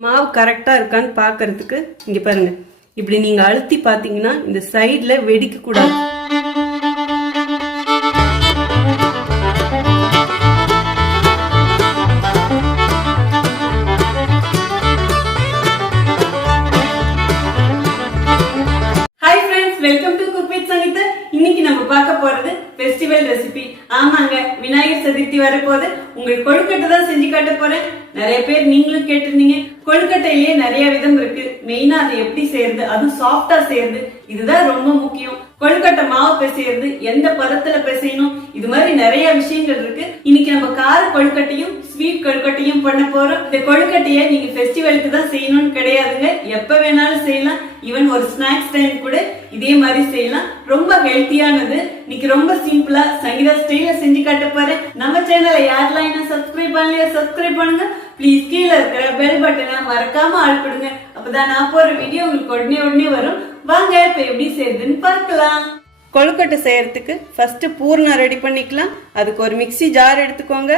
மாவு கரெக்டா இருக்கான்னு பாக்கிறதுக்கு இங்க பாருங்க, இப்படி நீங்க அழுத்தி பாத்தீங்கன்னா இந்த சைடுல வெடிக்க கூடாது. Hi friends, welcome to cook with Sangeetha. இன்னைக்கு நம்ம பார்க்க போறது ஃபெஸ்டிவல் ரெசிபி. ஆமாங்க, விநாயகர் சதுர்த்தி வரப்போது உங்களுக்கு கொழுக்கட்டை தான் செஞ்சு காட்ட போறேன். நிறைய பேர் நீங்களும் கேட்டிருந்தீங்க. கொழுக்கட்டையிலேயே நிறைய விதம் இருக்கு. மெயினா அதை எப்படி செய்யறது, அதுவும் சாஃப்டா செய்யறது, இதுதான் ரொம்ப முக்கியம். கொழுக்கட்டை மாவு பிசையறது, எந்த பதத்துல பிசையணும், இது மாதிரி நிறைய விஷயங்கள் இருக்கு. இன்னைக்கு நம்ம கார கொழுக்கட்டையும் ஸ்வீட் கொழுக்கட்டையும் பண்ண போறோம். இந்த கொழுக்கட்டையை நீங்க ஃபெஸ்டிவலுக்கு தான் செய்யணும்னு கிடையாதுங்க, எப்ப வேணாலும் செய்யலாம். ஈவன் ஒரு ஸ்நாக்ஸ் டைம் கூட இதே மாதிரி செய்யலாம். ரொம்ப ஹெல்த்தியானது. இன்னைக்கு ரொம்ப சிம்பிளா சங்கீதா ஸ்டைல செஞ்சு காட்ட போறேன். நம்ம சேனலை யாரெல்லாம் என்ன சப்ஸ்கிரைப் பண்ணலையா சப்ஸ்கிரைப் பண்ணுங்க. ப்ளீஸ் கீழே இருக்கிற பெல் பட்டனை மறக்காம ஆள் கொடுங்க. அப்பதான் நான் போற வீடியோ உங்களுக்கு உடனே வரும். வாங்க இப்ப எப்படி செய்யறதுன்னு பார்க்கலாம். கொழுக்கட்டை செய்யறதுக்கு ஃபர்ஸ்ட் பூர்ணம் ரெடி பண்ணிக்கலாம். அதுக்கு ஒரு மிக்ஸி ஜார் எடுத்துக்கோங்க.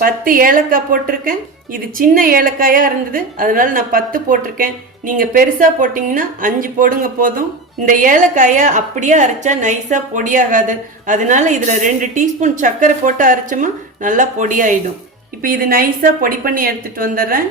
10 ஏலக்காய் போட்டிருக்கேன். இது சின்ன ஏலக்காயா இருந்தது, அதனால நான் 10 போட்டிருக்கேன். நீங்க பெருசா போட்டீங்கன்னா 5 போடுங்க போதும். இந்த ஏலக்காயை அப்படியே அரைச்சா நைஸா பொடியாகாது, அதனால இதுல 2 டீஸ்பூன் சர்க்கரை போட்டு அரைச்சோமா நல்லா பொடியாயிடும். இப்ப இது நைஸா பொடி பண்ணி எடுத்துட்டு வந்துடுறேன்.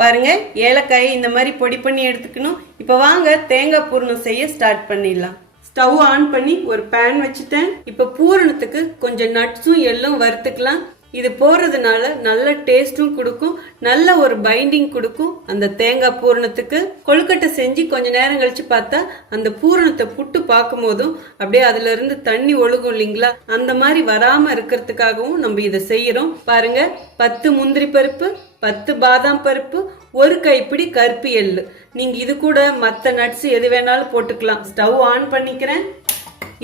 பாருங்க, ஏலக்காயை இந்த மாதிரி பொடி பண்ணி எடுத்துக்கணும். இப்ப வாங்க தேங்காய் பூரணம் செய்ய ஸ்டார்ட் பண்ணிடலாம். ஸ்டவ் ஆன் பண்ணி ஒரு பேன் வச்சுட்டேன். இப்ப பூரணத்துக்கு கொஞ்சம் நட்ஸும் எள்ளும் வறுத்துக்கலாம். இது போறதுனால நல்ல டேஸ்டும் கொடுக்கும், நல்ல ஒரு பைண்டிங் கொடுக்கும் அந்த தேங்காய் பூரணத்துக்கு. கொழுக்கட்டை செஞ்சு கொஞ்ச நேரம் கழிச்சு பார்த்தா அந்த பூரணத்தை புட்டு பார்க்கும் போதும் அப்படியே அதுல இருந்து தண்ணி ஒழுகும் இல்லைங்களா, அந்த மாதிரி வராம இருக்கிறதுக்காகவும் நம்ம இதை செய்யறோம். பாருங்க, 10 முந்திரி பருப்பு, 10 பாதாம் பருப்பு, 1 கைப்பிடி கருப்பு எள்ளு. நீங்க இது கூட மற்ற நட்ஸ் எது வேணாலும் போட்டுக்கலாம். ஸ்டவ் ஆன் பண்ணிக்கிறேன்.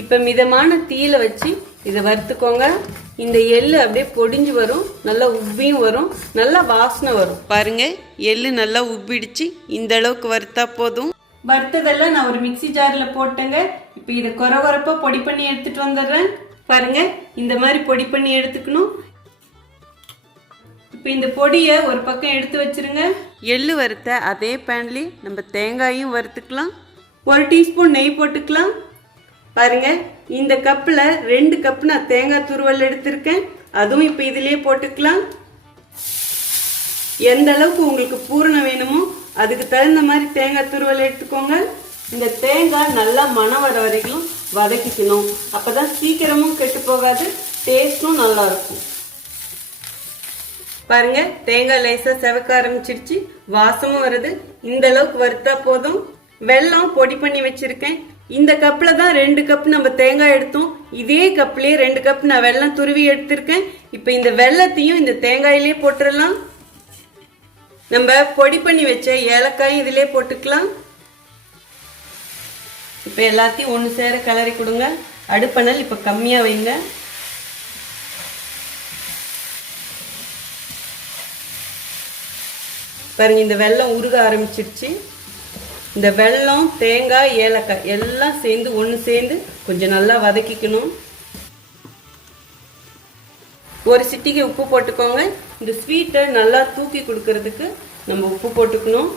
இப்ப மிதமான தீயில வச்சு இதை வறுத்துக்கோங்க. இந்த எள்ளு அப்படியே பொடிஞ்சு வரும், நல்லா உப்பியும் வரும், நல்லா வாசனை வரும். பாருங்க, எள்ளு நல்லா உப்பிடுச்சு. இந்த அளவுக்கு வறுத்தா போதும். வறுத்ததெல்லாம் நான் ஒரு மிக்ஸி ஜார்ல போட்டேங்க. இப்ப இதை கொரகொரப்பா பொடி பண்ணி எடுத்துட்டு வந்துடுறேன். பாருங்க, இந்த மாதிரி பொடி பண்ணி எடுத்துக்கணும். இப்ப இந்த பொடியை ஒரு பக்கம் எடுத்து வச்சிருங்க. எள்ளு வறுத்த அதே பேன்லயே நம்ம தேங்காயும் வறுத்துக்கலாம். 1 டீஸ்பூன் நெய் போட்டுக்கலாம். பாருங்க, இந்த கப்ல 2 கப் நான் தேங்காய் துருவல் எடுத்திருக்கேன். அதுவும் இப்ப இதுலயே போட்டுக்கலாம். எந்த அளவுக்கு உங்களுக்கு பூரணம் வேணுமோ அதுக்கு தகுந்த மாதிரி தேங்காய் துருவல் எடுத்துக்கோங்க. இந்த தேங்காய் நல்லா மணம் வர வரைக்கும் வதக்கிக்கணும். அப்பதான் சீக்கிரமும் கெட்டு போகாது, டேஸ்டும் நல்லா இருக்கும். பாருங்க, தேங்காய் லேசா செவக்க ஆரம்பிச்சிருச்சு, வாசமும் வருது. இந்த அளவுக்கு வறுத்தா போதும். வெல்லம் பொடி பண்ணி வச்சிருக்கேன். இந்த கப்ல தான் 2 கப் நம்ம தேங்காய் எடுத்தோம். இதே கப்லயே 2 கப் நான் வெல்லம் துருவி எடுத்திருக்கேன். இப்ப இந்த வெல்லத்தையும் இந்த தேங்காயிலே போட்டுடலாம். நம்ம பொடி பண்ணி வச்ச ஏலக்காய் இதிலே போட்டுக்கலாம். இப்ப எல்லாத்தையும் ஒன்று சேர கிளறி கொடுங்க. அடுப்பணல் இப்ப கம்மியா வைங்க. பாருங்க, இந்த வெல்லம் உருக ஆரம்பிச்சிருச்சு. இந்த வெல்லம், தேங்காய், ஏலக்காய் எல்லாம் சேர்ந்து ஒன்று சேர்ந்து கொஞ்சம் நல்லா வதக்கிக்கணும். ஒரு சிட்டிகை உப்பு போட்டுக்கோங்க. இந்த ஸ்வீட்டை நல்லா தூக்கி கொடுக்கறதுக்கு நம்ம உப்பு போட்டுக்கணும்.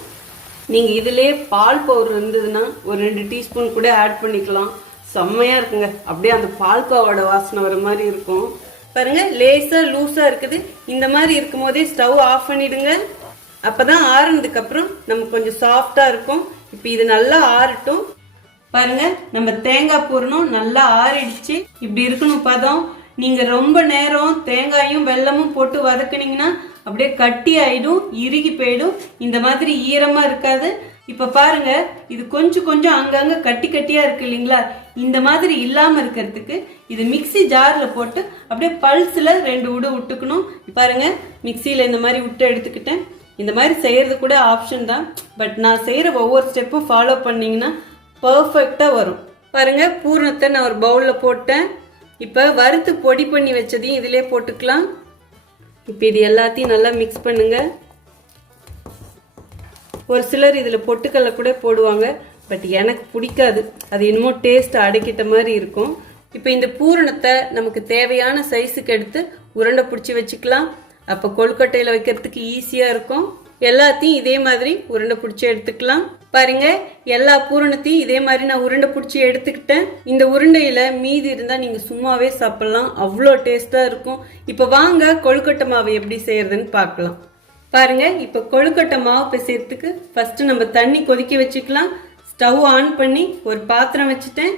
நீங்கள் இதிலே பால் பவுடர் இருந்ததுன்னா ஒரு 2 டீஸ்பூன் கூட ஆட் பண்ணிக்கலாம். செம்மையாக இருக்குங்க, அப்படியே அந்த பால்கோவோட வாசனை வர மாதிரி இருக்கும். பாருங்க, லேசாக லூஸாக இருக்குது. இந்த மாதிரி இருக்கும் போதே ஸ்டவ் ஆஃப் பண்ணிடுங்க. அப்பதான் ஆறுனதுக்கு அப்புறம் நம்ம கொஞ்சம் சாஃப்டா இருக்கும். இப்ப இது நல்லா ஆறட்டும். பாருங்க, நம்ம தேங்காய் பூரணம் நல்லா ஆறிடுச்சு. இப்படி இருக்கணும் பதம். நீங்க ரொம்ப நேரம் தேங்காயும் வெல்லமும் போட்டு வதக்குனீங்கன்னா அப்படியே கட்டி ஆயிடும், இறுகி போயிடும். இந்த மாதிரி ஈரமா இருக்காது. இப்ப பாருங்க, இது கொஞ்சம் அங்கங்க கட்டி கட்டியா இருக்கு இல்லைங்களா, இந்த மாதிரி இல்லாம இருக்கிறதுக்கு இது மிக்ஸி ஜார்ல போட்டு அப்படியே பல்ஸ்ல 2 உடு விட்டுக்கணும். பாருங்க, மிக்சியில இந்த மாதிரி விட்டு எடுத்துக்கிட்டேன். இந்த மாதிரி செய்யறது கூட ஆப்ஷன் தான், பட் நான் செய்யற ஒவ்வொரு ஸ்டெப்பும் ஃபாலோ பண்ணீங்கன்னா பர்ஃபெக்டா வரும். பாருங்க, பூரணத்தை நான் ஒரு பவுல்ல போட்டேன். இப்ப வறுத்து பொடி பண்ணி வச்சதையும் இதிலே போட்டுக்கலாம். இப்ப இது எல்லாத்தையும் நல்லா மிக்ஸ் பண்ணுங்க. ஒரு சிலர் இதுல பொட்டுக்கல்ல கூட போடுவாங்க, பட் எனக்கு பிடிக்காது. அது என்னமோ டேஸ்ட் அடைக்கிட்ட மாதிரி இருக்கும். இப்ப இந்த பூரணத்தை நமக்கு தேவையான சைஸுக்கு எடுத்து உருண்டை பிடிச்சி வச்சுக்கலாம். அப்போ கொழுக்கட்டையில் வைக்கிறதுக்கு ஈஸியாக இருக்கும். எல்லாத்தையும் இதே மாதிரி உருண்டை பிடிச்சி எடுத்துக்கலாம். பாருங்க, எல்லா பூரணத்தையும் இதே மாதிரி நான் உருண்டை பிடிச்சி எடுத்துக்கிட்டேன். இந்த உருண்டையில மீதி இருந்தா நீங்க சும்மாவே சாப்பிடலாம், அவ்வளோ டேஸ்டா இருக்கும். இப்போ வாங்க கொழுக்கட்டை மாவு எப்படி செய்யறதுன்னு பார்க்கலாம். பாருங்க, இப்போ கொழுக்கட்டை மாவு பிசைறதுக்கு ஃபர்ஸ்ட் நம்ம தண்ணி கொதிக்க வச்சுக்கலாம். ஸ்டவ் ஆன் பண்ணி ஒரு பாத்திரம் வச்சுட்டேன்.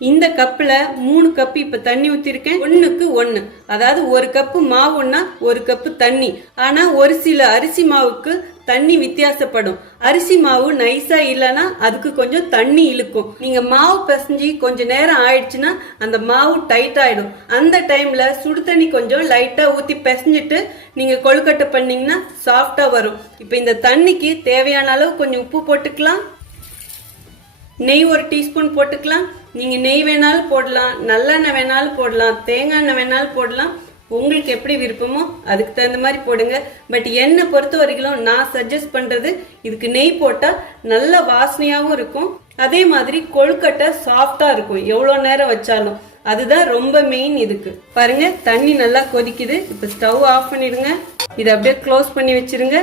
இந்த கப்பில் 3 கப்பு இப்போ தண்ணி ஊற்றிருக்கேன். 1க்கு 1, அதாவது 1 கப்பு மாவுன்னா 1 கப்பு தண்ணி. ஆனால் ஒரு சில அரிசி மாவுக்கு தண்ணி வித்தியாசப்படும். அரிசி மாவு நைஸா இல்லைன்னா அதுக்கு கொஞ்சம் தண்ணி இழுக்கும். நீங்க மாவு பிசைஞ்சு கொஞ்ச நேரம் ஆயிடுச்சுன்னா அந்த மாவு டைட் ஆயிடும். அந்த டைம்ல சுடு தண்ணி கொஞ்சம் லைட்டா ஊத்தி பிசைஞ்சிட்டு நீங்க கொழுக்கட்டை பண்ணீங்கன்னா சாஃப்டா வரும். இப்போ இந்த தண்ணிக்கு தேவையான அளவு கொஞ்சம் உப்பு போட்டுக்கலாம். நெய் 1 டீஸ்பூன் போட்டுக்கலாம். நீங்க நெய் வேணாலும் போடலாம், நல்லெண்ணெய் வேணாலும் போடலாம், தேங்காய் எண்ணெய் வேணாலும் போடலாம். உங்களுக்கு எப்படி விருப்பமோ அதுக்கு தகுந்த மாதிரி போடுங்க. பட் என்னை பொறுத்த வரைக்கும் நான் சஜஸ்ட் பண்றது இதுக்கு நெய் போட்டா நல்ல வாசனையாகவும் இருக்கும். அதே மாதிரி கொழுக்கட்டை சாஃப்டா இருக்கும் எவ்வளோ நேரம் வச்சாலும். அதுதான் ரொம்ப மெயின் இதுக்கு. பாருங்க, தண்ணி நல்லா கொதிக்குது. இப்போ ஸ்டவ் ஆஃப் பண்ணிடுங்க. இதை அப்படியே க்ளோஸ் பண்ணி வச்சிருங்க.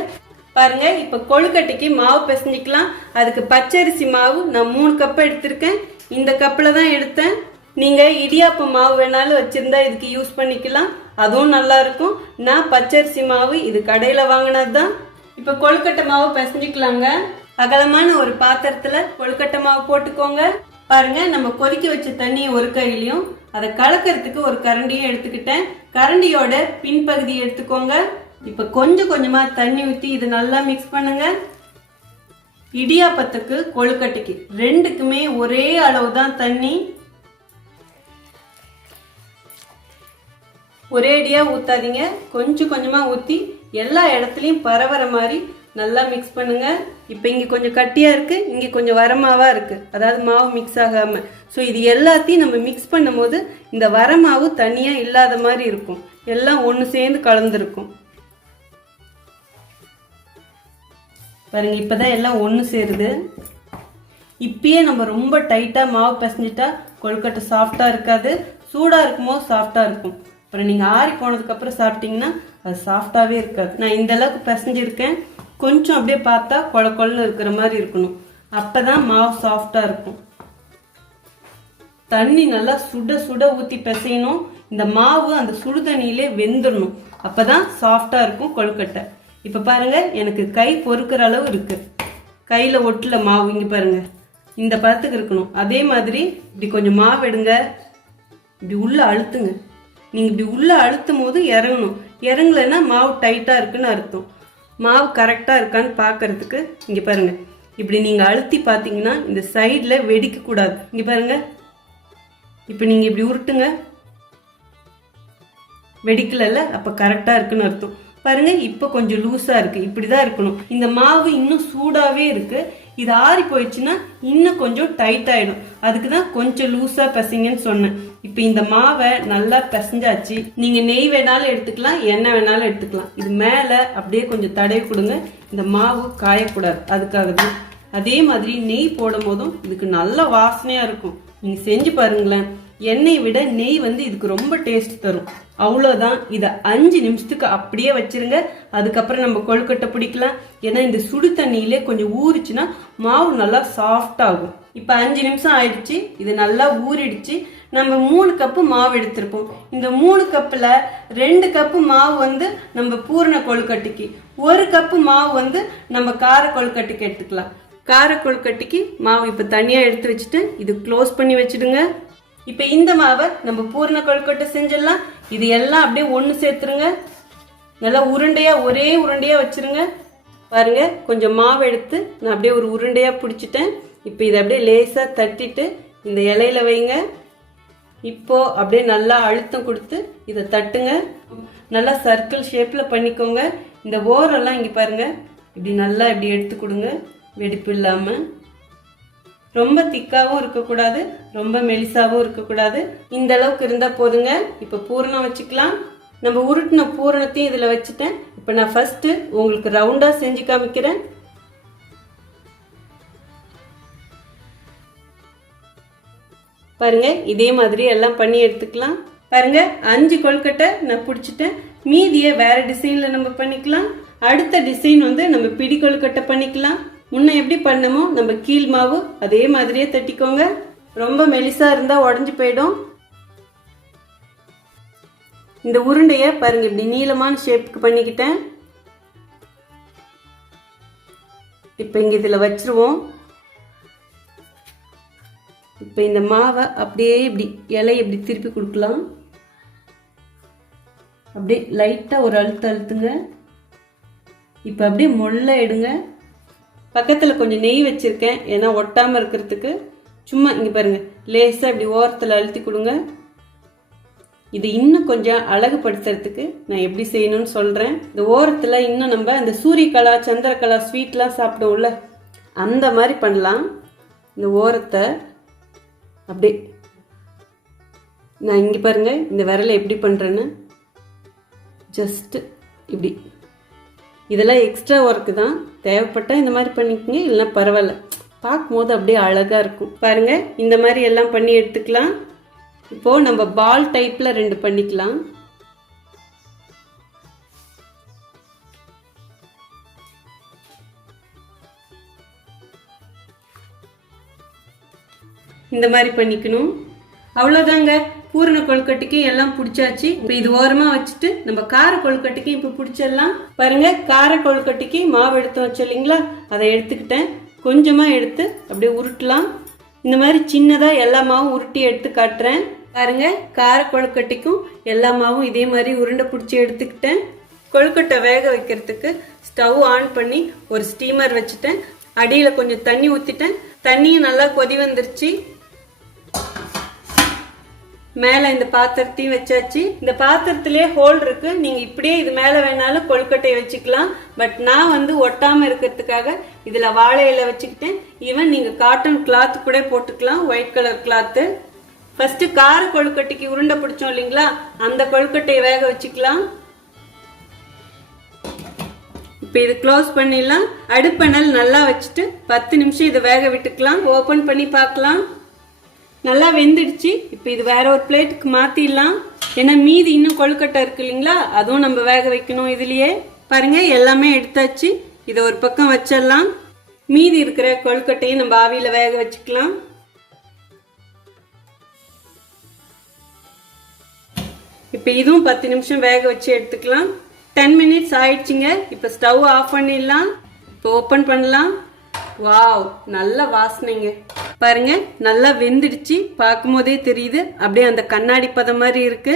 பாருங்க, இப்ப கொழுக்கட்டைக்கு மாவு பிசைஞ்சிக்கலாம். அதுக்கு பச்சரிசி மாவு நான் 3 கப் எடுத்திருக்கேன். இந்த கப்பில் தான் எடுத்தேன். நீங்க இடியாப்ப மாவு வேணாலும் வச்சிருந்தா இதுக்கு யூஸ் பண்ணிக்கலாம், அதுவும் நல்லா இருக்கும். நான் பச்சரிசி மாவு இது கடையில வாங்கினது தான். இப்ப கொழுக்கட்டை மாவு பிசைஞ்சிக்கலாங்க. அகலமான ஒரு பாத்திரத்துல கொழுக்கட்டை மாவு போட்டுக்கோங்க. பாருங்க, நம்ம கொதிக்க வச்ச தண்ணியை ஒரு கையிலையும் அதை கலக்கிறதுக்கு ஒரு கரண்டியும் எடுத்துக்கிட்டேன். கரண்டியோட பின்பகுதியை எடுத்துக்கோங்க. இப்ப கொஞ்சம் கொஞ்சமா தண்ணி ஊற்றி இது நல்லா மிக்ஸ் பண்ணுங்க. இடியாப்பத்துக்கு கொழுக்கட்டைக்கு 2க்குமே ஒரே அளவு தான் தண்ணி. ஒரேடியா ஊத்தாதீங்க, கொஞ்சம் கொஞ்சமா ஊத்தி எல்லா இடத்துலயும் பரவற மாதிரி நல்லா மிக்ஸ் பண்ணுங்க. இப்ப இங்க கொஞ்சம் கட்டியா இருக்கு, இங்க கொஞ்சம் வரமாவா இருக்கு, அதாவது மாவு மிக்ஸ் ஆகாம. ஸோ இது எல்லாத்தையும் நம்ம மிக்ஸ் பண்ணும் போது இந்த வரமாவு தனியா இல்லாத மாதிரி இருக்கும், எல்லாம் ஒன்று சேர்ந்து கலந்துருக்கும். பாருங்க, இப்பதான் எல்லாம் ஒன்று சேருது. இப்பயே நம்ம ரொம்ப டைட்டா மாவு பிசைஞ்சிட்டா கொழுக்கட்டை சாஃப்டா இருக்காது. சூடா இருக்கும்போது சாஃப்டா இருக்கும். அப்புறம் நீங்க ஆறி போனதுக்கு அப்புறம் சாப்பிட்டீங்கன்னா அது சாஃப்டாவே இருக்காது. நான் இந்த அளவுக்கு பிசைஞ்சிருக்கேன். கொஞ்சம் அப்படியே பார்த்தா கொல கொலன்னு இருக்கிற மாதிரி இருக்கணும், அப்பதான் மாவு சாஃப்டா இருக்கும். தண்ணி நல்லா சுட சுட ஊத்தி பிசையணும். இந்த மாவு அந்த சுடு தண்ணியிலே வெந்துடணும், அப்பதான் சாஃப்டா இருக்கும் கொழுக்கட்டை. இப்ப பாருங்க, எனக்கு கை பொறுக்கிற அளவு இருக்கு, கையில ஒட்டுல மாவு. இங்க பாருங்க, இந்த பதத்துக்கு இருக்கணும். அதே மாதிரி இப்படி கொஞ்சம் மாவு எடுங்க, இப்படி உள்ள அழுத்துங்க. நீங்க இப்படி உள்ள அழுத்தும் போது இறங்கணும். இறங்கலைன்னா மாவு டைட்டா இருக்குன்னு அர்த்தம். மாவு கரெக்டா இருக்கான்னு பாக்குறதுக்கு இங்க பாருங்க, இப்படி நீங்க அழுத்தி பாத்தீங்கன்னா இந்த சைட்ல வெடிக்க கூடாது. இங்க பாருங்க, இப்ப நீங்க இப்படி உருட்டுங்க, வெடிக்கல, அப்ப கரெக்டா இருக்குன்னு அர்த்தம். பாருங்க, இப்ப கொஞ்சம் லூஸா இருக்கு, இப்படிதான் இருக்கணும். இந்த மாவு இன்னும் சூடாவே இருக்கு. இது ஆறி போயிடுச்சுன்னா இன்னும் கொஞ்சம் டைட் ஆயிடும். அதுக்குதான் கொஞ்சம் லூஸா பிசைங்கன்னு சொன்னேன். இப்ப இந்த மாவை நல்லா பிசைஞ்சாச்சு. நீங்க நெய் வேணாலும் எடுத்துக்கலாம், எண்ணெய் வேணாலும் எடுத்துக்கலாம். இது மேல அப்படியே கொஞ்சம் தடவி கொடுங்க, இந்த மாவு காயக்கூடாது, அதுக்காக தான். அதே மாதிரி நெய் போடும் போதும் இதுக்கு நல்ல வாசனையா இருக்கும். நீங்க செஞ்சு பாருங்களேன். எண்ணெயை விட நெய் இதுக்கு ரொம்ப டேஸ்ட் தரும். அவ்வளோதான். இதை 5 நிமிஷத்துக்கு அப்படியே வச்சிருங்க. அதுக்கப்புறம் நம்ம கொழுக்கட்டை பிடிக்கலாம். ஏன்னா இந்த சுடு தண்ணியிலே கொஞ்சம் ஊறிச்சுன்னா மாவு நல்லா சாஃப்ட் ஆகும். இப்போ 5 நிமிஷம் ஆயிடுச்சு, இது நல்லா ஊறிடுச்சு. நம்ம 3 கப்பு மாவு எடுத்திருப்போம். இந்த 3 கப்பில் 2 கப்பு மாவு நம்ம பூரண கொழுக்கட்டைக்கு, 1 கப்பு மாவு நம்ம கார கொழுக்கட்டைக்கு எடுத்துக்கலாம். கார கொழுக்கட்டைக்கு மாவு இப்போ தனியாக எடுத்து வச்சுட்டு இது க்ளோஸ் பண்ணி வச்சுடுங்க. இப்போ இந்த மாவை நம்ம பூரண கொழுக்கட்டை செஞ்சிடலாம். இது எல்லாம் அப்படியே ஒன்று சேர்த்துருங்க. நல்லா உருண்டையா, ஒரே உருண்டையா வச்சிருங்க. பாருங்க, கொஞ்சம் மாவு எடுத்து நான் அப்படியே ஒரு உருண்டையா பிடிச்சிட்டேன். இப்போ இதை அப்படியே லேசா தட்டிட்டு இந்த இலையில வைங்க. இப்போ அப்படியே நல்லா அழுத்தம் கொடுத்து இதை தட்டுங்க. நல்லா சர்க்கிள் ஷேப்ல பண்ணிக்கோங்க. இந்த ஓரெல்லாம் இங்க பாருங்க, இப்படி நல்லா இப்படி எடுத்து கொடுங்க, வெடிப்பு இல்லாம. ரொம்ப திக்காவும் இருக்கக்கூடாது, ரொம்ப மெலிசாவும் இருக்கக்கூடாது. இந்த அளவுக்கு இருந்தா போதுங்க. இப்ப பூரணம் வச்சுக்கலாம். நம்ம உருட்டின பூரணத்தையும் இதுல வச்சுட்டேன். இப்ப நான் ஃபர்ஸ்ட் உங்களுக்கு ரவுண்டா செஞ்சு காமிக்கிறேன். பாருங்க, இதே மாதிரி எல்லாம் பண்ணி எடுத்துக்கலாம். பாருங்க 5 கொழுக்கட்டை நான் பிடிச்சிட்டேன். மீதியை வேற டிசைன்ல நம்ம பண்ணிக்கலாம். அடுத்த டிசைன் வந்து நம்ம பிடி கொழுக்கட்டை பண்ணிக்கலாம். முன்ன எப்படி பண்ணமோ நம்ம கீழ் மாவு அதே மாதிரியே தட்டிக்கோங்க. ரொம்ப மெலிசா இருந்தா உடஞ்சு போயிடும். இந்த உருண்டைய பாருங்க இப்படி நீளமான ஷேப்புக்கு பண்ணிக்கிட்டேன். இப்ப இங்க இதுல வச்சிருவோம். இப்ப இந்த மாவை அப்படியே இப்படி இலையை இப்படி திருப்பி கொடுக்கலாம். அப்படியே லைட்டா ஒரு அழுத்துங்க. இப்ப அப்படியே மொள்ள எடுங்க. பக்கத்துல கொஞ்சம் நெய் வச்சிருக்கேன், ஏன்னா ஒட்டாம இருக்கிறதுக்கு. சும்மா இங்க பாருங்க லேசா இப்படி ஓரத்துல அழுத்தி கொடுங்க. இது இன்னும் கொஞ்சம் அழகுபடுத்துறதுக்கு நான் எப்படி செய்யணும்னு சொல்றேன். இந்த ஓரத்துல இன்னும் நம்ம இந்த சூரியகலா சந்திரகலா ஸ்வீட்லாம் சாப்பிடுவோம்ல, அந்த மாதிரி பண்ணலாம். இந்த ஓரத்தை அப்படியே நான் இங்க பாருங்க இந்த விரலை எப்படி பண்றேன்னு. ஜஸ்ட் இப்படி. இதெல்லாம் எக்ஸ்ட்ரா ஒர்க்கு தான், தேவைப்பட்டா இந்த மாதிரி பண்ணிக்கோங்க, இல்லைன்னா பரவாயில்ல. பார்க்கும்போது அப்படியே அழகா இருக்கும். பாருங்க இந்த மாதிரி எல்லாம் பண்ணி எடுத்துக்கலாம். இப்போ நம்ம பால் டைப்ல 2 பண்ணிக்கலாம். இந்த மாதிரி பண்ணிக்கணும். அவ்வளவுதாங்க, பூரண கொழுக்கட்டைக்கு எல்லாம் பிடிச்சாச்சு. இப்போ இது ஓரமா வச்சுட்டு நம்ம கார கொழுக்கட்டைக்கு இப்போ பிடிச்சிடலாம். பாருங்க கார கொழுக்கட்டைக்கு மாவு எடுத்து வச்சோம் இல்லைங்களா, அதை எடுத்துக்கிட்டேன். கொஞ்சமா எடுத்து அப்படியே உருட்டலாம். இந்த மாதிரி சின்னதா எல்லா மாவும் உருட்டி எடுத்து காட்டுறேன். பாருங்க கார கொழுக்கட்டைக்கும் எல்லா மாவும் இதே மாதிரி உருண்டை பிடிச்சி எடுத்துக்கிட்டேன். கொழுக்கட்டை வேக வைக்கிறதுக்கு ஸ்டவ் ஆன் பண்ணி ஒரு ஸ்டீமர் வச்சுட்டேன். அடியில கொஞ்சம் தண்ணி ஊத்திட்டேன். தண்ணியும் நல்லா கொதி வந்துருச்சு. மேல இந்த பாத்திரத்தையும் வச்சாச்சு. இந்த பாத்திரத்திலே ஹோல் இருக்கு, நீங்க இப்படியே இது மேல வேணாலும் கொழுக்கட்டையை வச்சுக்கலாம். பட் நான் வந்து ஒட்டாம இருக்கிறதுக்காக இதுல வாழை இலை வச்சுக்கிட்டேன். ஈவன் நீங்க காட்டன் கிளாத் கூட போட்டுக்கலாம், ஒயிட் கலர் கிளாத்து. ஃபர்ஸ்ட் கார கொழுக்கட்டைக்கு உருண்டை பிடிச்சோம் இல்லைங்களா, அந்த கொழுக்கட்டையை வேக வச்சுக்கலாம். இப்ப இது க்ளோஸ் பண்ணிடலாம். அடுப்பணல் நல்லா வச்சுட்டு 10 நிமிஷம் இதை வேக விட்டுக்கலாம். ஓபன் பண்ணி பார்க்கலாம். நல்லா வெந்துடுச்சு. இப்ப இது வேற ஒரு பிளேட்டுக்கு மாத்திடலாம். ஏன்னா மீதி இன்னும் கொழுக்கட்டை இருக்கு இல்லைங்களா, அதுவும் நம்ம வேக வைக்கணும் இதுலயே. பாருங்க எல்லாமே எடுத்தாச்சு. இதை ஒரு பக்கம் வச்சிடலாம். மீதி இருக்கிற கொழுக்கட்டையும் நம்ம ஆவியில வேக வச்சுக்கலாம். இப்ப இதுவும் 10 நிமிஷம் வேக வச்சு எடுத்துக்கலாம். 10 மினிட்ஸ் ஆயிடுச்சுங்க. இப்ப ஸ்டவ் ஆஃப் பண்ணிடலாம். இப்போ ஓபன் பண்ணலாம். வாவ், நல்ல வாசனைங்க. பாருங்க நல்லா வெந்துடுச்சு. பார்க்கும் போதே தெரியுது, அப்படியே அந்த கண்ணாடி பதம் மாதிரி இருக்கு.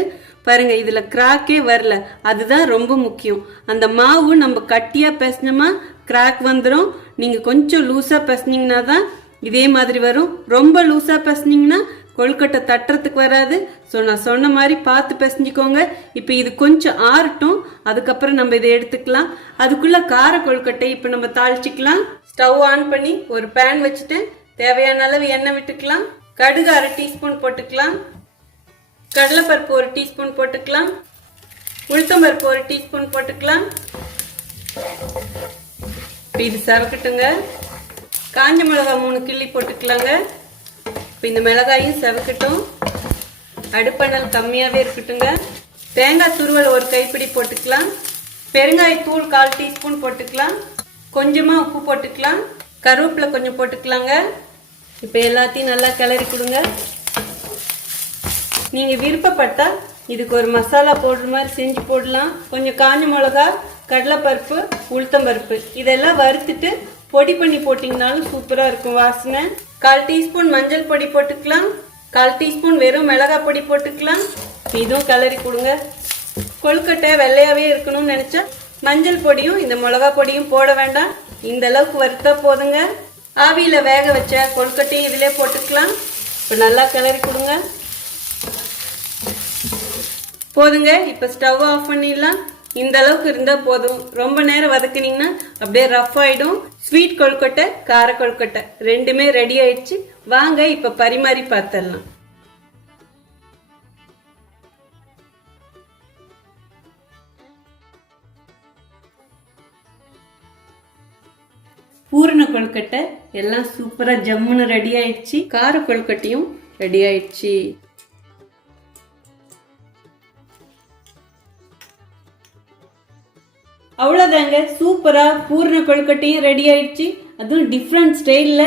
பாருங்க இதுல கிராக்கே வரல, அதுதான் ரொம்ப முக்கியம். அந்த மாவு நம்ம கட்டியா பிசைஞ்சோமா கிராக் வந்துடும். நீங்க கொஞ்சம் லூசா பிசைஞ்சீங்கன்னா தான் இதே மாதிரி வரும். ரொம்ப லூசா பிசைஞ்சீங்கன்னா கொழுக்கட்டை தட்டுறதுக்கு வராது. ஸோ நான் சொன்ன மாதிரி பார்த்து பிசைஞ்சிக்கோங்க. இப்போ இது கொஞ்சம் ஆறட்டும், அதுக்கப்புறம் நம்ம இதை எடுத்துக்கலாம். அதுக்குள்ள கார கொழுக்கட்டை இப்போ நம்ம தாளிச்சிக்கலாம். ஸ்டவ் ஆன் பண்ணி ஒரு பேன் வச்சுட்டு தேவையான அளவு எண்ணெய் விட்டுக்கலாம். கடுகு 1/2 டீஸ்பூன் போட்டுக்கலாம். கடலைப்பருப்பு 1 டீஸ்பூன் போட்டுக்கலாம். உளுத்தம்பருப்பு 1 டீஸ்பூன் போட்டுக்கலாம். இது செவக்கட்டுங்க. காஞ்ச மிளகாய் 3 கிள்ளி போட்டுக்கலாங்க. இப்போ இந்த மிளகாயும் செவக்கட்டும். அடுப்பணல் கம்மியாவே இருக்கட்டுங்க. தேங்காய் துருவல் 1 கைப்பிடி போட்டுக்கலாம். பெருங்காயத்தூள் 1/4 டீஸ்பூன் போட்டுக்கலாம். கொஞ்சமா உப்பு போட்டுக்கலாம். கருவேப்பிலை கொஞ்சம் போட்டுக்கலாங்க. இப்போ எல்லாத்தையும் நல்லா கிளறி கொடுங்க. நீங்க விருப்பப்பட்டா இதுக்கு ஒரு மசாலா போடுற மாதிரி செஞ்சு போடலாம். கொஞ்சம் காஞ்ச மிளகா, கடலைப்பருப்பு, உளுத்தம்பருப்பு இதெல்லாம் வறுத்துட்டு பொடி பண்ணி போட்டீங்கனாலும் சூப்பரா இருக்கும் வாசனை. 1/4 டீஸ்பூன் மஞ்சள் பொடி போட்டுக்கலாம். 1/4 டீஸ்பூன் வெறும் மிளகாய் பொடி போட்டுக்கலாம். இதுவும் கிளறி கொடுங்க. கொழுக்கட்டை வெள்ளையாவே இருக்கணும்னு நினைச்சா மஞ்சள் பொடியும் இந்த மிளகா பொடியும் போட வேண்டாம். இந்த அளவுக்கு வறுத்தா போதுங்க. ஆவியில வேக வச்ச கொழுக்கட்டையும் இதிலே போட்டுக்கலாம். இப்ப நல்லா கிளறி கொடுங்க. போதுங்க. இப்ப ஸ்டவ் ஆஃப் பண்ணிடலாம். இந்த அளவுக்கு இருந்தா போதும். ரொம்ப நேரம் வதக்குனீங்கன்னா அப்படியே ரஃப் ஆயிடும். ஸ்வீட் கொழுக்கட்டை, கார கொழுக்கட்டை ரெண்டுமே ரெடி ஆயிடுச்சு. வாங்க இப்ப பரிமாறி பார்த்துடலாம். பூரண கொழுக்கட்டை எல்லாம் சூப்பரா ஜம்முன்னு ரெடி ஆயிடுச்சு. கார கொழுக்கட்டையும் ரெடி ஆயிடுச்சு. பாருங்க சூப்பரா பூர்ண கொழுக்கட்டையும் ரெடி ஆயிடுச்சு. அதுவும் டிஃப்ரெண்ட் ஸ்டைல்ல.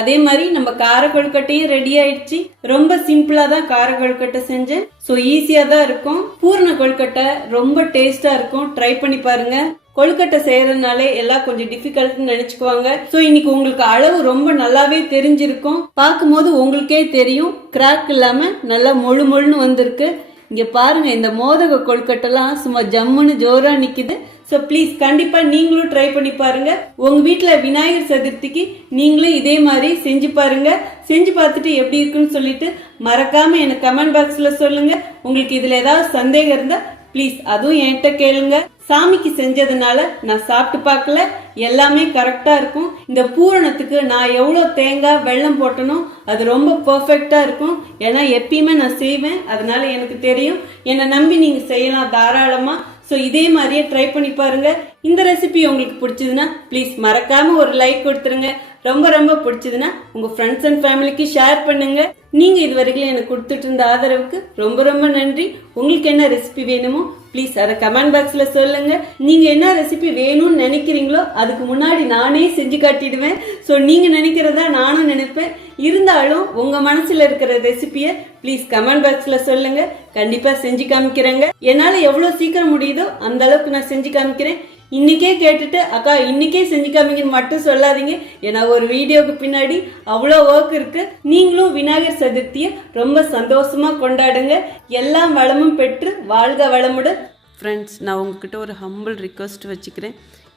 அதே மாதிரி நம்ம கார கொழுக்கட்டையும் ரெடி ஆயிடுச்சு. ரொம்ப சிம்பிளா தான் கார கொழுக்கட்டை செஞ்சேன். ஸோ ஈஸியா தான் இருக்கும். பூர்ண கொழுக்கட்டை ரொம்ப டேஸ்டா இருக்கும். ட்ரை பண்ணி பாருங்க. கொழுக்கட்டை செய்யறதுனாலே எல்லாம் கொஞ்சம் டிஃபிகல்ட்னு நினைச்சுக்குவாங்க. ஸோ இன்னைக்கு உங்களுக்கு அளவு ரொம்ப நல்லாவே தெரிஞ்சிருக்கும். பார்க்கும்போது உங்களுக்கே தெரியும் கிராக் இல்லாம நல்லா மொழு மொழுன்னு வந்திருக்கு. இங்க பாருங்க இந்த மோதக கொழுக்கட்டைலாம் சும்மா ஜம்முன்னு ஜோரா நிக்குது. ஸோ ப்ளீஸ் கண்டிப்பா நீங்களும் ட்ரை பண்ணி பாருங்க. உங்க வீட்டுல விநாயகர் சதுர்த்திக்கு நீங்களும் இதே மாதிரி செஞ்சு பாருங்க. செஞ்சு பார்த்துட்டு எப்படி இருக்குன்னு சொல்லிட்டு மறக்காம எனக்கு கமெண்ட் பாக்ஸ்ல சொல்லுங்க. உங்களுக்கு இதுல ஏதாவது சந்தேகம் இருந்தா ப்ளீஸ் அதுவும் என்கிட்ட கேளுங்க. சாமிக்கு செஞ்சதுனால நான் சாப்பிட்டு பார்க்கல, எல்லாமே கரெக்டா இருக்கும். இந்த பூரணத்துக்கு நான் எவ்வளோ தேங்காய் வெல்லம் போட்டனோ அது ரொம்ப பெர்ஃபெக்டா இருக்கும். ஏன்னா எப்பயுமே நான் செய்வேன், அதனால எனக்கு தெரியும். என்னை நம்பி நீங்க செய்யலாம் தாராளமா. ஸோ இதே மாதிரியே ட்ரை பண்ணி பாருங்க. இந்த ரெசிபி உங்களுக்கு பிடிச்சதுன்னா ப்ளீஸ் மறக்காம ஒரு லைக் கொடுத்துருங்க. ரொம்ப ரொம்ப பிடிச்சதுன்னா உங்க ஃப்ரெண்ட்ஸ் அண்ட் ஃபேமிலிக்கு ஷேர் பண்ணுங்க. நீங்க இது வரைக்கும் எனக்கு கொடுத்துட்டு இருந்த ஆதரவுக்கு ரொம்ப ரொம்ப நன்றி. உங்களுக்கு என்ன ரெசிபி வேணுமோ ப்ளீஸ் அதை கமெண்ட் பாக்ஸ்ல சொல்லுங்க. நீங்க என்ன ரெசிபி வேணும்னு நினைக்கிறீங்களோ அதுக்கு முன்னாடி நானே செஞ்சு காட்டிடுவேன். ஸோ நீங்க நினைக்கிறதா நானும் நினைப்பேன். இருந்தாலும் உங்க மனசுல இருக்கிற ரெசிபியை ப்ளீஸ் கமெண்ட் பாக்ஸ்ல சொல்லுங்க. கண்டிப்பா செஞ்சு காமிக்கிறேங்க. என்னால எவ்வளவு சீக்கிரம் முடியுதோ அந்த அளவுக்கு நான் செஞ்சு காமிக்கிறேன். இன்னைக்கே கேட்டுட்டு அக்கா இன்னைக்கே செஞ்சு காமிங்கன்னு மட்டும் சொல்லாதீங்க. ஏன்னா ஒரு வீடியோக்கு பின்னாடி அவ்வளோ ஒர்க் இருக்கு. நீங்களும் விநாயகர் சதுர்த்தியை ரொம்ப சந்தோஷமா கொண்டாடுங்க. எல்லாம் வளமும் பெற்று வாழ்க வளமுடன். ஃப்ரெண்ட்ஸ், நான் உங்ககிட்ட ஒரு ஹம்பிள் ரிக்வெஸ்ட் வச்சுக்கிறேன்.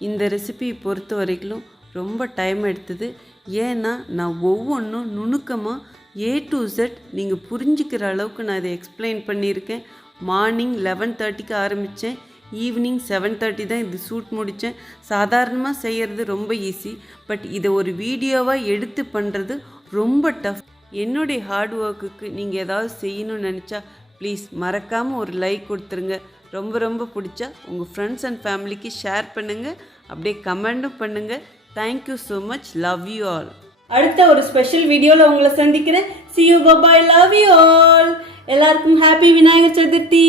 இந்த ரெசிபி பொறுத்த வரைக்கும் ரொம்ப டைம் எடுத்தது. ஏன்னா நான் ஒவ்வொன்றும் நுணுக்கமாக A to Z நீங்கள் புரிஞ்சுக்கிற அளவுக்கு நான் இதை எக்ஸ்பிளைன் பண்ணியிருக்கேன். மார்னிங் 11:30க்கு ஆரம்பித்தேன். ஈவினிங் 7:30 தான் இது ஷூட் முடித்தேன். சாதாரணமாக செய்கிறது ரொம்ப ஈஸி, பட் இதை ஒரு வீடியோவாக எடுத்து பண்ணுறது ரொம்ப டஃப். என்னுடைய ஹார்ட் ஒர்க்குக்கு நீங்கள் ஏதாவது செய்யணும்னு நினச்சா ப்ளீஸ் மறக்காமல் ஒரு லைக் கொடுத்துருங்க. ரொம்ப ரொம்ப பிடிச்சா உங்கள் ஃப்ரெண்ட்ஸ் அண்ட் ஃபேமிலிக்கு ஷேர் பண்ணுங்கள். அப்படியே கமெண்ட்டும் பண்ணுங்கள். Thank you so much. Love you all. அடுத்த ஒரு ஸ்பெஷல் வீடியோவில் உங்களை சந்திக்கிறேன். See you, bye bye, love you all. எல்லாருக்கும் ஹாப்பி விநாயகர் சதுர்த்தி.